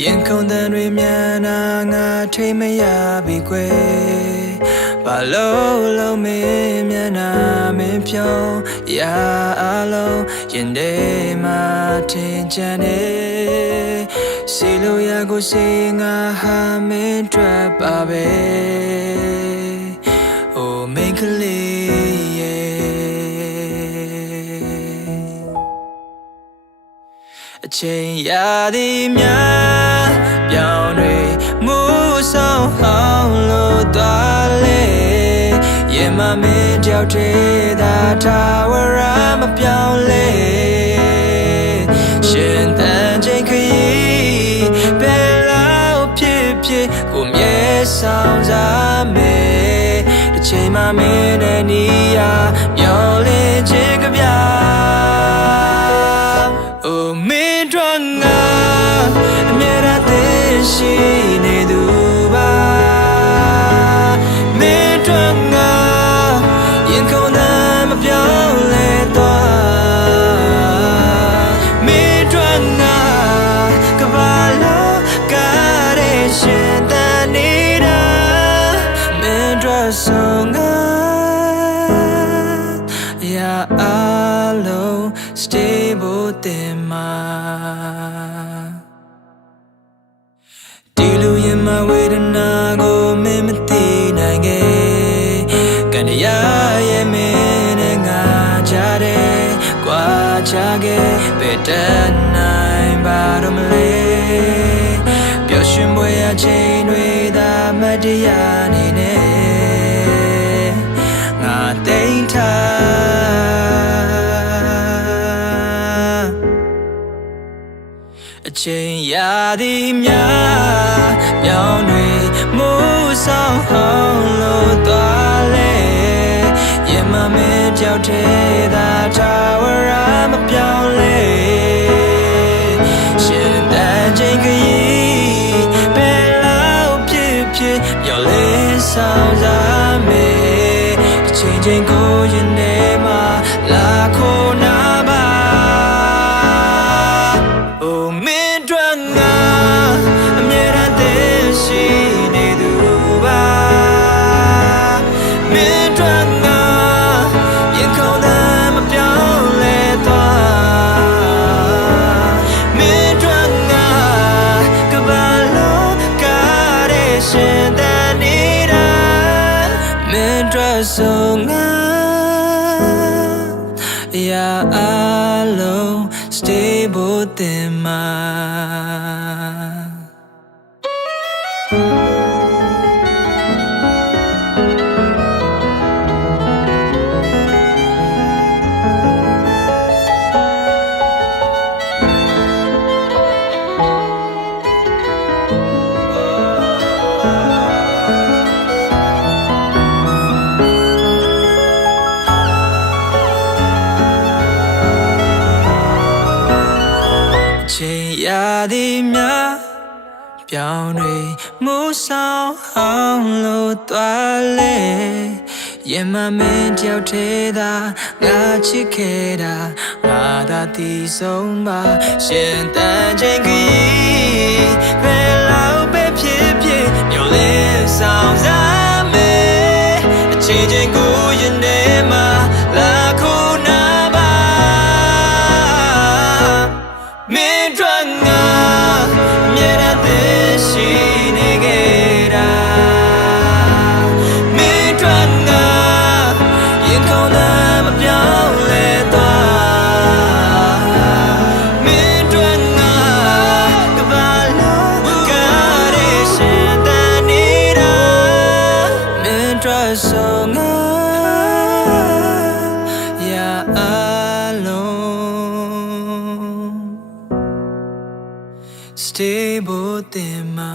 ရင်ခုန်တန်တွေမြန်နာငါထိမရပြီကွယ်ဘာလို့လုံးမင်းမြန်နာမင်းဖြုံးရာအလုံးရင်ထဲမှာထင်ကြနေစီလိုရကိုစီငါဟာမင်းတွေ့ပါပဲအိုမိန်းကလေးအချိန်ရာသီများပြောင်းတွေမူဆောင်ဟောင်းလို့သွားလေရင်မမင်းကြောက်တဲ့သာထာဝရမပြောင်းလဲရှင်တန်ချိန်ခရီးဘယ်လောက်ဖြစ်ဖြစ်ကိုမြဲဆောင်စားမယ်တစ်ချိန်မှမင်းနဲ့နီးရမျောလင်းခြင်းကြပြရှိနေသူပါမင်းတို့ငါရင်ခုန်သမ်းမပြောင်းလဲသွားမင်းတို့ငါကဘာလို့ကားရရှင်တန်နေတာမင်းတို့ဆုံးငါရာအလုံး stable တင်မှာဒီလူရင်မဝေဒနာကိုမင်းမသိနိုင်ခဲ့ကန်တရားရဲ့မင်းနဲ့ငါကြတယ်ကွာချခဲ့ဘယ်တတ်နိုင်ပါတော့မလဲပျော်ရွှင်ပွဲအချိန်တွေသာမတရားနေနဲ့ငါတိမ်ထားအချိန်ရာသီများပြောင်းတွေမူဆောင်ဟောင်းလို့သွားလေရင်မမင်းကြောက်တဲ့သာထာဝရမပြောင်းလဲရှင်တန်ချိန်ခရီးဘယ်လောက်ဖြစ်ဖြစ်ပြောင်းလဲဆောင်စားမယ်တစ်ချိန်ချိန်ကိုရင်ထဲမှာလာခိုးနာပါရှိနေသူပါမင်းတို့ငါရင်ခုန်သမ်းမပြောင်းလဲသွားမင်းတို့ငါကဘာလို့ကားရရှင်တန်နေတာမင်းတို့ဆုံးငါရာအလုံး stable တင်မှာချိန်ရာသီများပြောင်းတွေမူဆောင်ဟောင်းလို့သွားလေရင်မမင်းတယောက်သေးသာငါချစ်ခဲ့တာငါသာတည်ဆုံးပါရှင်တန်ချိန်ခရီးဘယ်လောက်ပဲဖြစ်ဖြစ်မျောလင်းဆောင်စားမယ်အချိန်ချင်းကိုရင်ထဲမှာလာခိုးနာပါမင်းတို့ငါအမြဲတမ်းသိရှိနေခဲ့တာမင်းတို့ငါရင်ခုန်သမ်းမပြောင်းလဲသွားမင်းတို့ငါကဘာလို့ကားရရှင်တန်နေတာမင်းတို့ဆုံးငါရာအလုံးstable တင်မှာ